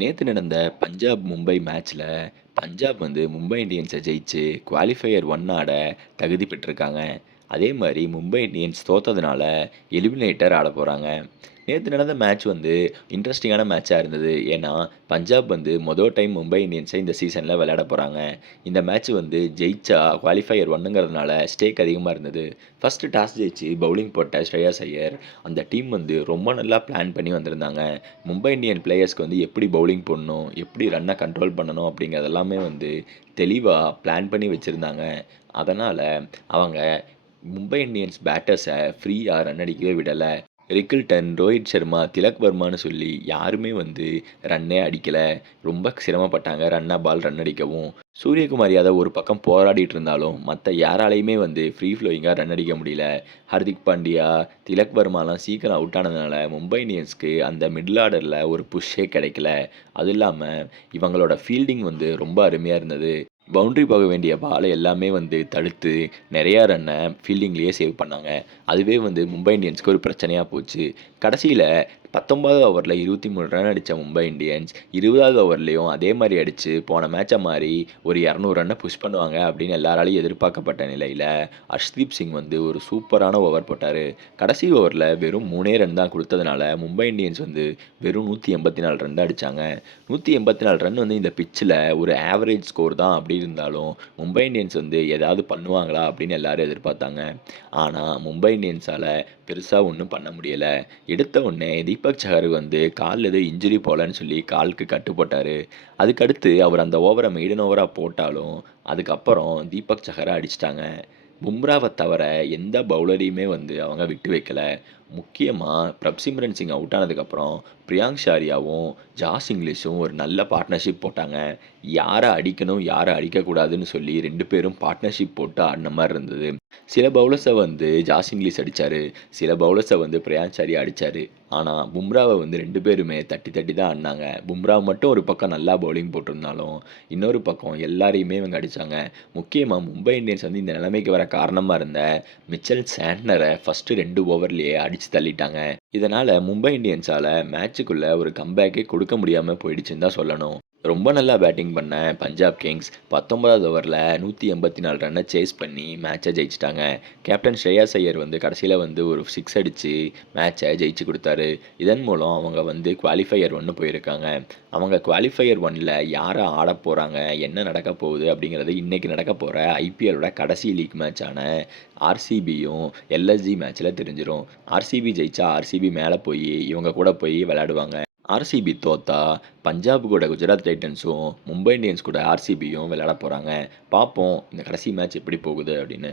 நேற்று நடந்த பஞ்சாப் மும்பை மேட்ச்சில் பஞ்சாப் வந்து மும்பை இந்தியன்ஸை ஜெயிச்சு குவாலிஃபயர் 1 ஆட தகுதி பெற்றிருக்காங்க. அதே மாதிரி மும்பை இந்தியன்ஸ் தோத்ததுனால எலிமினேட்டர் ஆட போகிறாங்க நேற்று நடந்த மேட்ச் வந்து இன்ட்ரெஸ்டிங்கான மேட்சாக இருந்தது. ஏன்னா, பஞ்சாப் வந்து மொதல் டைம் மும்பை இந்தியன்ஸை இந்த சீசனில் விளையாட போகிறாங்க இந்த மேட்ச் வந்து ஜெயிச்சா குவாலிஃபையர் ஒன்றுங்கிறதுனால ஸ்டேக் அதிகமாக இருந்தது. ஃபஸ்ட்டு டாஸ் ஜெயிச்சு பவுலிங் போட்ட ஸ்ரேயாஸ் ஐயர், அந்த டீம் வந்து ரொம்ப நல்லா பிளான் பண்ணி வந்திருந்தாங்க. மும்பை இந்தியன் பிளேயர்ஸ்க்கு வந்து எப்படி பவுலிங் போடணும், எப்படி ரன்னை கண்ட்ரோல் பண்ணணும் அப்படிங்கிறது எல்லாமே வந்து தெளிவாக பிளான் பண்ணி வச்சுருந்தாங்க அதனால் அவங்க மும்பை இந்தியன்ஸ் பேட்டர்ஸை ஃப்ரீயாக ரன் அடிக்கவே விடலை ரிக்கில்டன், ரோஹித் சர்மா, திலக் வர்மான்னு சொல்லி யாருமே வந்து ரன்னே அடிக்கலை ரொம்ப சிரமப்பட்டாங்க ரன்ன பால் ரன் அடிக்கவும். சூரியகுமார் யாதவ் ஒரு பக்கம் போராடிட்டு இருந்தாலும், மற்ற யாராலையுமே வந்து ஃப்ரீ ஃப்ளோயிங்காக ரன் அடிக்க முடியல. ஹர்திக் பாண்டியா, திலக் வர்மாலாம் சீக்கிரம் அவுட் ஆனதுனால மும்பை இண்டியன்ஸ்க்கு அந்த மிடில் ஆர்டரில் ஒரு புஷ்ஷே கிடைக்கல. அது இல்லாமல் இவங்களோட ஃபீல்டிங் வந்து ரொம்ப அருமையாக இருந்தது. பவுண்ட்ரி போக வேண்டிய பாலை எல்லாமே வந்து தடுத்து நிறையா ரன்னை ஃபீல்டிங்லேயே சேவ் பண்ணாங்க. அதுவே வந்து மும்பை இந்தியன்ஸ்க்கு ஒரு பிரச்சனையாக போச்சு. கடைசியில் பத்தொம்போது ஓவரில் இருபத்தி மூணு ரன் அடித்த மும்பை இந்தியன்ஸ் இருபதாவது ஓவர்லேயும் அதே மாதிரி அடித்து போன மேட்சை மாதிரி ஒரு இரநூறு ரன்னை புஷ் பண்ணுவாங்க அப்படின்னு எல்லாராலையும் எதிர்பார்க்கப்பட்ட நிலையில் அர்ஷ்தீப் சிங் வந்து ஒரு சூப்பரான ஓவர் போட்டார் கடைசி ஓவரில் வெறும் மூணே ரன் தான் கொடுத்ததுனால மும்பை இந்தியன்ஸ் வந்து வெறும் 184 ரன் தான் அடிச்சாங்க. 184 ரன் வந்து இந்த பிச்சில் ஒரு ஆவரேஜ் ஸ்கோர் தான் அப்படி இருந்தாலும், மும்பை இந்தியன்ஸ் வந்து ஏதாவது பண்ணுவாங்களா அப்படின்னு எல்லாரும் எதிர்பார்த்தாங்க. ஆனால் மும்பை இந்தியன்ஸால் பெருசாக ஒன்றும் பண்ண முடியலை எடுத்த உடனே தீபக் சஹருக்கு வந்து கால்ல ஏதோ இன்ஜுரி போலன்னு சொல்லி காலுக்கு கட்டு போட்டாரு. அதுக்கடுத்து அவர் அந்த ஓவரை மெய்டன் ஓவரா போட்டாலும், அதுக்கப்புறம் தீபக் சஹரை அடிச்சிட்டாங்க பும்ராவ தவிர எந்த பவுலரையுமே வந்து அவங்க விட்டு வைக்கல. முக்கியமாக பிரப்சிம்ரன் சிங் அவுட் ஆனதுக்கப்புறம் பிரியாங்க் ஷாரியாவும், ஜாஸ் இங்கிலீஷும் ஒரு நல்ல பார்ட்னர்ஷிப் போட்டாங்க. யாரை அடிக்கணும், யாரை அடிக்கக்கூடாதுன்னு சொல்லி ரெண்டு பேரும் பார்ட்னர்ஷிப் போட்டு ஆடின மாதிரி இருந்தது. சில பவுலர்ஸை வந்து ஜாஸ் இங்கிலீஷ் அடித்தார் சில பவுலர்ஸை வந்து பிரியாங்க் ஷாரியா அடித்தார் ஆனால் பும்ராவை வந்து ரெண்டு பேருமே தட்டி தட்டி தான் ஆடினாங்க பும்ரா மட்டும் ஒரு பக்கம் நல்லா பவுலிங் போட்டிருந்தாலும், இன்னொரு பக்கம் எல்லாரையுமே இவங்க அடிச்சாங்க. முக்கியமாக மும்பை இந்தியன்ஸ் வந்து இந்த நிலைமைக்கு வர காரணமாக இருந்த மிச்சல் சாண்ட்னரை ஃபஸ்ட்டு ரெண்டு ஓவர்லேயே அடிச்சு தள்ளிட்டாங்க. இதனால மும்பை இந்தியன்ஸால் மேட்சுக்குள்ளே ஒரு கம்பேக்கே கொடுக்க முடியாம போயிடுச்சுன்னு தான் சொல்லணும். ரொம்ப நல்லா பேட்டிங் பண்ண பஞ்சாப் கிங்ஸ் பத்தொன்பதாவது ஓவரில் நூற்றி எண்பத்தி நாலு ரன்னை சேஸ் பண்ணி மேட்சை ஜெயிச்சுட்டாங்க. கேப்டன் ஸ்ரேயாஸ் ஐயர் வந்து கடைசியில் வந்து ஒரு சிக்ஸ் அடித்து மேட்சை ஜெயிச்சு கொடுத்தாரு இதன் மூலம் அவங்க வந்து குவாலிஃபையர் ஒன்று போயிருக்காங்க. அவங்க குவாலிஃபயர் 1ல யார ஆடப் போகிறாங்க என்ன நடக்கப் போகுது அப்படிங்கிறது இன்றைக்கி நடக்க போகிற ஐபிஎல்லோட கடைசி லீக் மேட்சான ஆர்சிபியும், எல்எஸ்ஜி மேட்ச்சில் தெரிஞ்சிடும் ஆர்சிபி ஜெயிச்சா ஆர்சிபி மேலே போய் இவங்க கூட போய் விளையாடுவாங்க. ஆர்சிபி தோத்தா பஞ்சாப் கூட குஜராத் டைட்டன்ஸும், மும்பை இந்தியன்ஸ் கூட ஆர்சிபியும் விளையாட போகிறாங்க பார்ப்போம் இந்த கடைசி மேட்ச் எப்படி போகுது அப்படின்னு.